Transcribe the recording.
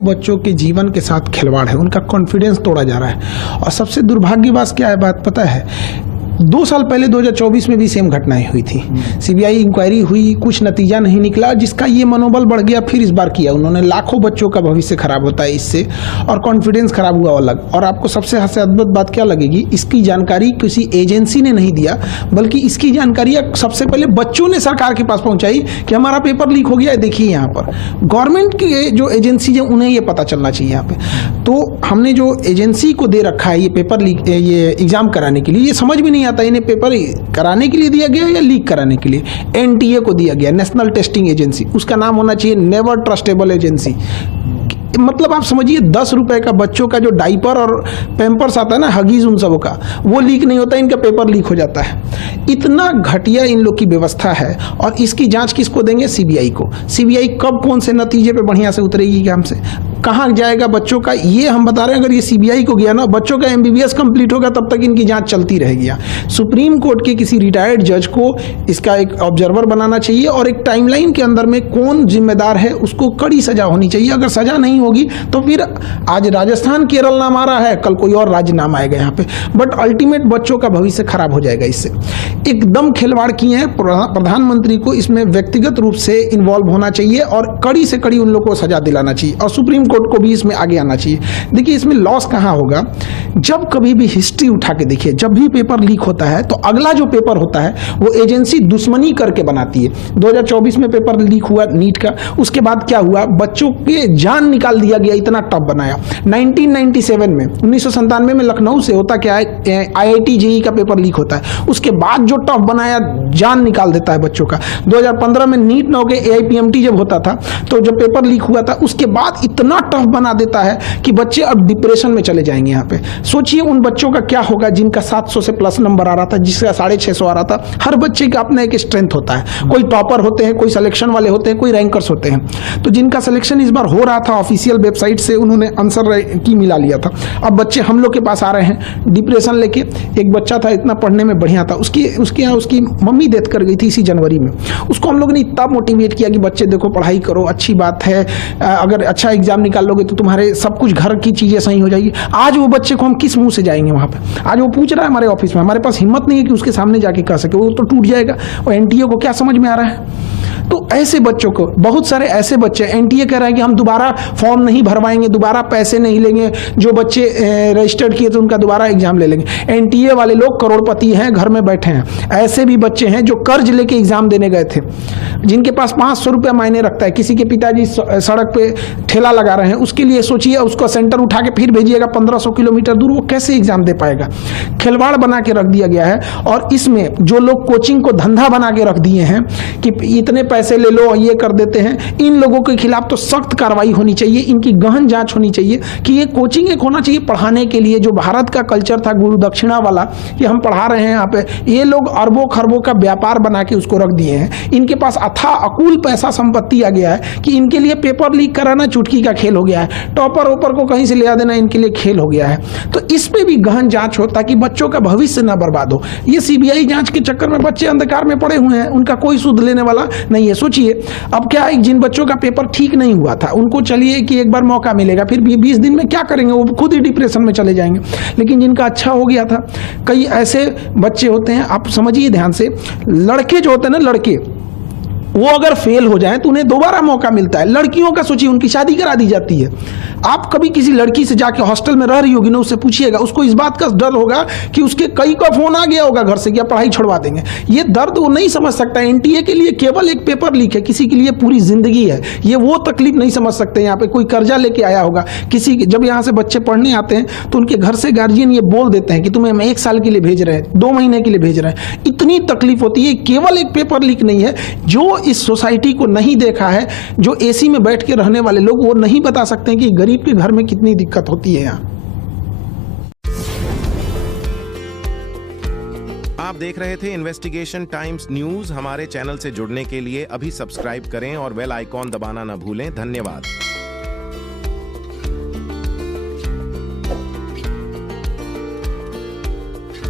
बच्चों के जीवन के साथ खिलवाड़ है, उनका कॉन्फिडेंस तोड़ा जा रहा है। और सबसे दुर्भाग्य बात क्या है, बात पता है, 2 साल पहले 2024 में भी सेम घटनाएं हुई थी। सीबीआई इंक्वायरी हुई, कुछ नतीजा नहीं निकला, जिसका ये मनोबल बढ़ गया। फिर इस बार किया उन्होंने। लाखों बच्चों का भविष्य खराब होता है इससे, और कॉन्फिडेंस खराब हुआ अलग। और आपको सबसे अद्भुत बात क्या लगेगी, इसकी जानकारी किसी एजेंसी ने नहीं दिया, बल्कि इसकी जानकारी सबसे पहले बच्चों ने सरकार के पास पहुंचाई कि हमारा पेपर लीक हो गया है, देखिए यहाँ पर। गवर्नमेंट के जो एजेंसी है उन्हें ये पता चलना चाहिए यहाँ पे। तो हमने जो एजेंसी को दे रखा है ये पेपर लीक, ये एग्जाम कराने के लिए, ये समझ में नहीं आता इन्हें पेपर कराने के लिए दिया गया या लीक कराने के लिए। एनटीए को दिया गया, नेशनल टेस्टिंग एजेंसी, उसका नाम होना चाहिए नेवर ट्रस्टेबल एजेंसी। मतलब आप समझिए 10 रुपए का बच्चों का जो डाइपर और पैम्पर्स आता है ना, हगीज उन सबों का, वो लीक नहीं होता, इनका पेपर लीक हो जाता है। इतना घटिया इन लोग की व्यवस्था है। और इसकी जांच किसको देंगे? सीबीआई को। सीबीआई कब कौन से नतीजे पे बढ़िया से उतरेगी, काम से कहाँ जाएगा बच्चों का, ये हम बता रहे हैं। अगर ये सीबीआई को गया ना, बच्चों का एमबीबीएस कंप्लीट होगा, तब तक इनकी जांच चलती रहेगी। सुप्रीम कोर्ट के किसी रिटायर्ड जज को इसका एक ऑब्जर्वर बनाना चाहिए, और एक टाइमलाइन के अंदर में कौन जिम्मेदार है उसको कड़ी सजा होनी चाहिए। अगर सजा नहीं होगी तो फिर आज राजस्थान केरल नाम आ रहा है, कल कोई और राज्य नाम आएगा यहाँ पे। बट अल्टीमेट बच्चों का भविष्य खराब हो जाएगा इससे। एकदम खिलवाड़ किए हैं। प्रधानमंत्री को इसमें व्यक्तिगत रूप से इन्वॉल्व होना चाहिए, और कड़ी से कड़ी उन लोगों को सजा दिलाना चाहिए, और सुप्रीम कोर्ट को भी इसमें आगे आना चाहिए। देखिए इसमें लॉस कहाँ होगा, जब कभी भी हिस्ट्री उठा के देखिए, जब भी पेपर लीक होता है तो अगला जो पेपर होता है वो एजेंसी दुश्मनी करके बनाती है। 2024 में पेपर लीक हुआ नीट का, उसके बाद क्या हुआ, बच्चों के जान निकाल दिया गया, इतना टफ बनाया। 1997 में 1997 में लखनऊ से होता क्या है, आईआईटी जेईई का पेपर लीक होता है, उसके बाद जो टफ बनाया, जान निकाल देता है बच्चों का। 2015 में नीट न होके एआईपीएमटी जब होता था, तो जब पेपर लीक हुआ था, उसके बाद इतना टफ बना देता है कि बच्चे अब डिप्रेशन में चले जाएंगे। यहाँ पे सोचिए उन बच्चों का क्या होगा जिनका 700 से प्लस नंबर आ रहा था, जिसका 650 आ रहा था। हर बच्चे का अपना एक स्ट्रेंथ होता है, कोई टॉपर होते हैं, कोई सिलेक्शन वाले होते हैं, कोई रैंकर्स होते हैं। तो जिनका सिलेक्शन इस बार हो रहा था, ऑफिशियल वेबसाइट से उन्होंने आंसर की मिला लिया था। अब बच्चे हम लोग के पास आ रहे हैं डिप्रेशन लेके। एक बच्चा था, इतना पढ़ने में बढ़िया था, उसके यहाँ उसकी मम्मी डेथ कर गई थी इसी जनवरी में। उसको हम लोग ने इतना मोटिवेट किया कि बच्चे देखो पढ़ाई करो, अच्छी बात है, अगर अच्छा एग्जाम निकाल लोगे तो तुम्हारे सब कुछ घर की चीजें सही हो जाएगी। आज वो बच्चे को हम किस मुंह से जाएंगे वहां पे? आज वो पूछ रहा है हमारे ऑफिस में, हमारे पास हिम्मत नहीं है कि उसके सामने जाके कह सके, वो तो टूट जाएगा। और एनटीए को क्या समझ में आ रहा है? तो ऐसे बच्चों को, बहुत सारे ऐसे बच्चे, एनटीए कह रहा है कि हम दोबारा फॉर्म नहीं भरवाएंगे, दोबारा पैसे नहीं लेंगे, जो बच्चे रजिस्टर्ड किए थे उनका दोबारा एग्जाम ले लेंगे। एनटीए वाले लोग करोड़पति हैं, घर में बैठे हैं। ऐसे भी बच्चे हैं जो कर्ज लेके एग्जाम देने गए थे, जिनके पास 500 रुपया मायने रखता है। किसी के पिताजी सड़क पे ठेला लगा रहे हैं, उसके लिए सोचिए, उसको सेंटर उठा के फिर भेजिएगा 1500 किलोमीटर दूर, वो कैसे एग्जाम दे पाएगा? खिलवाड़ बना के रख दिया गया है। और इसमें जो लोग कोचिंग को धंधा बना के रख दिए हैं कि इतने पैसे ले लो, ये कर देते हैं, इन लोगों के खिलाफ तो सख्त कार्रवाई होनी चाहिए। इनकी गहन जांच होनी चाहिए कि ये कोचिंग एक होना चाहिए पढ़ाने के लिए। जो भारत का कल्चर था गुरु दक्षिणा वाला, कि हम पढ़ा रहे हैं यहाँ पे, ये लोग अरबों खरबों का व्यापार बना के उसको रख दिए हैं। इनके पास अथाह अकूल पैसा संपत्ति आ गया है कि इनके लिए पेपर लीक कराना चुटकी का खेल हो गया है। टॉपर ओपर को कहीं से ले आ देना इनके लिए खेल हो गया है। तो इस पे भी गहन जांच हो ताकि बच्चों का भविष्य ना बर्बाद हो। ये सीबीआई जांच के चक्कर में बच्चे अंधकार में पड़े हुए हैं, उनका कोई सुध लेने वाला नहीं है। सोचिए अब क्या है, जिन बच्चों का पेपर ठीक नहीं हुआ था उनको चलिए कि एक बार मौका मिलेगा, फिर 20 दिन में क्या करेंगे, वो खुद ही डिप्रेशन में चले जाएंगे। लेकिन जिनका अच्छा हो गया था, कई ऐसे बच्चे होते हैं, आप समझिए ध्यान से, लड़के जो होते हैं ना, लड़के वो अगर फेल हो जाए तो उन्हें दोबारा मौका मिलता है। लड़कियों का सोचिए, उनकी शादी करा दी जाती है। आप कभी किसी लड़की से जाके हॉस्टल में रह रही होगी ना, उससे पूछिएगा, उसको इस बात का डर होगा कि उसके कई का फोन आ गया होगा घर से कि पढ़ाई छुड़वा देंगे। ये दर्द वो नहीं समझ सकता। एनटीए के लिए केवल एक पेपर लीक है, किसी के लिए पूरी जिंदगी है। ये वो तकलीफ नहीं समझ सकते। यहाँ पे कोई कर्जा लेके आया होगा, किसी जब यहाँ से बच्चे पढ़ने आते हैं तो उनके घर से गार्जियन ये बोल देते हैं कि तुम्हें हम 1 साल के लिए भेज रहे हैं, 2 महीने के लिए भेज रहे हैं। इतनी तकलीफ होती है। केवल एक पेपर लीक नहीं है। जो इस सोसाइटी को नहीं देखा है, जो एसी में बैठ के रहने वाले लोग, वो नहीं बता सकते कि गरीब के घर में कितनी दिक्कत होती है। यहाँ आप देख रहे थे इन्वेस्टिगेशन टाइम्स न्यूज। हमारे चैनल से जुड़ने के लिए अभी सब्सक्राइब करें और बेल आइकॉन दबाना न भूलें। धन्यवाद।